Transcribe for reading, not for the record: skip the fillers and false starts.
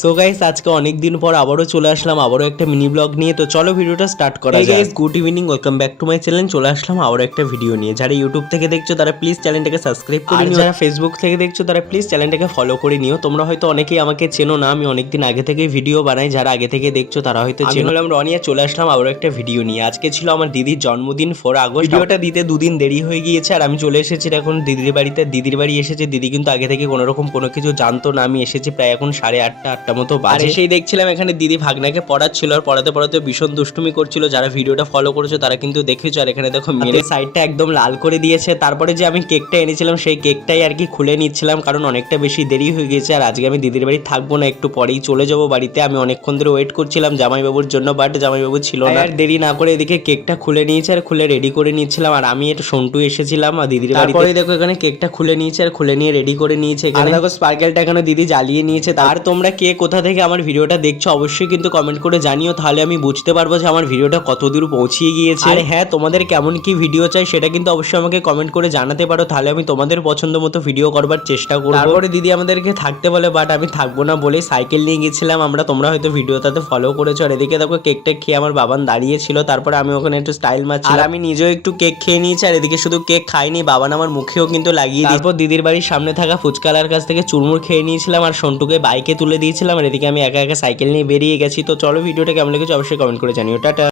So guys আজকে অনেক দিন পর আবারও চলে আসলাম আবারও একটা মিনি ব্লগ নিয়ে। তো চলো ভিডিওটা স্টার্ট করা যাক। Guys good evening, welcome back to my channel. চলে আসলাম আবারও একটা ভিডিও নিয়ে। যারা ইউটিউব থেকে দেখছো তারা প্লিজ চ্যানেলটাকে সাবস্ক্রাইব করে নিও, যারা ফেসবুক থেকে দেখছো তারা প্লিজ চ্যানেলটাকে ফলো করে নিও। তোমরা হয়তো অনেকেই আমাকে চেনো না, আমি অনেকদিন আগে থেকেই ভিডিও বানাই, যারা আগে থেকে দেখছো তারা হয়তো চেনো। আমি রনিয়া, চলে আসলাম আবারও একটা ভিডিও নিয়ে। আজকে ছিল আমার দিদির জন্মদিন 4 আগস্ট। ভিডিওটা দিতে দুদিন দেরি হয়ে গিয়েছে আর আমি চলে এসেছি এখন দিদির বাড়িতে। দিদির বাড়ি এসেছে, দিদি কিন্তু আগে থেকে কোনো রকম কোনো কিছু জানতো না। আমি এসেছি প্রায় এখন 8:30 মতো বাজে। সেই দেখছিলাম এখানে দিদি ভাগনাকে পড়াচ্ছিল আর পড়াতে পড়াতে ভীষণ দুষ্টুমি করছিল। যারা ভিডিওটা ফলো করেছো তারা কিন্তু দেখেছো। আর এখানে দেখো মেরে সাইডটা একদম লাল করে দিয়েছে। তারপরে যে আমি কেকটা এনেছিলাম সেই কেকটাই আর কি খুলে নিচ্ছিলাম, কারণ অনেকটা বেশি দেরি হয়ে গেছে আর আজকে আমি দিদির বাড়ি থাকবো না, একটু পরেই চলে যাবো বাড়িতে। আমি অনেকক্ষণ ধরে ওয়েট করছিলাম জামাইবাবুর জন্য, বাট জামাইবাবু ছিল না। আর দেরি না করে এদিকে কেকটা খুলে নিয়েছে আর খুলে রেডি করে নিচ্ছিলাম। আর আমি একটু সন্টু এসেছিলাম আর দিদির বাড়িতে। তারপরে দেখো এখানে কেকটা খুলে নিয়েছে আর খুলে নিয়ে রেডি করে নিয়েছে। এখানে দেখো স্পার্কেলটা এখানে দিদি জ্বালিয়ে নিয়েছে। আর তোমরা কে কোথা থেকে আমার ভিডিওটা দেখছো অবশ্যই কিন্তু কমেন্ট করে জানিও, তাহলে আমি বুঝতে পারবো যে আমার ভিডিওটা কতদূর পৌঁছিয়ে গিয়েছে। আর হ্যাঁ, তোমাদের কেমন কি ভিডিও চাই সেটা কিন্তু অবশ্যই আমাকে কমেন্ট করে জানাতে পারো, তাহলে আমি তোমাদের পছন্দ মতো ভিডিও করবার চেষ্টা করবো। তারপরে দিদি আমাদেরকে থাকতে বলে, বাট আমি থাকবো না বলে সাইকেল নিয়ে গেছিলাম আমরা। তোমরা হয়তো ভিডিওটাতে ফলো করেছো। আর এদিকে দেখো কেকটা খেয়ে আমার বাবান দাঁড়িয়েছিল, তারপরে আমি ওখানে একটু স্টাইল মারছিলাম। আর আমি নিজেও একটু কেক খেয়ে নিয়েছি। আর এদিকে শুধু কেক খাইনি, বাবান আমার মুখেও কিন্তু লাগিয়ে দিয়েছে। তারপর দিদির বাড়ির সামনে থাকা ফুচকালার কাছ থেকে চুরমুর খেয়ে নিয়েছিলাম আর সন্টুকে বাইকে তুলে দিয়েছিলাম। আর এদিকে আমি একা একা সাইকেল নিয়ে বেরিয়ে গেছি। তো চলো ভিডিওটা কেমন লেগেছে অবশ্যই কমেন্ট করে জানিও। টাটা।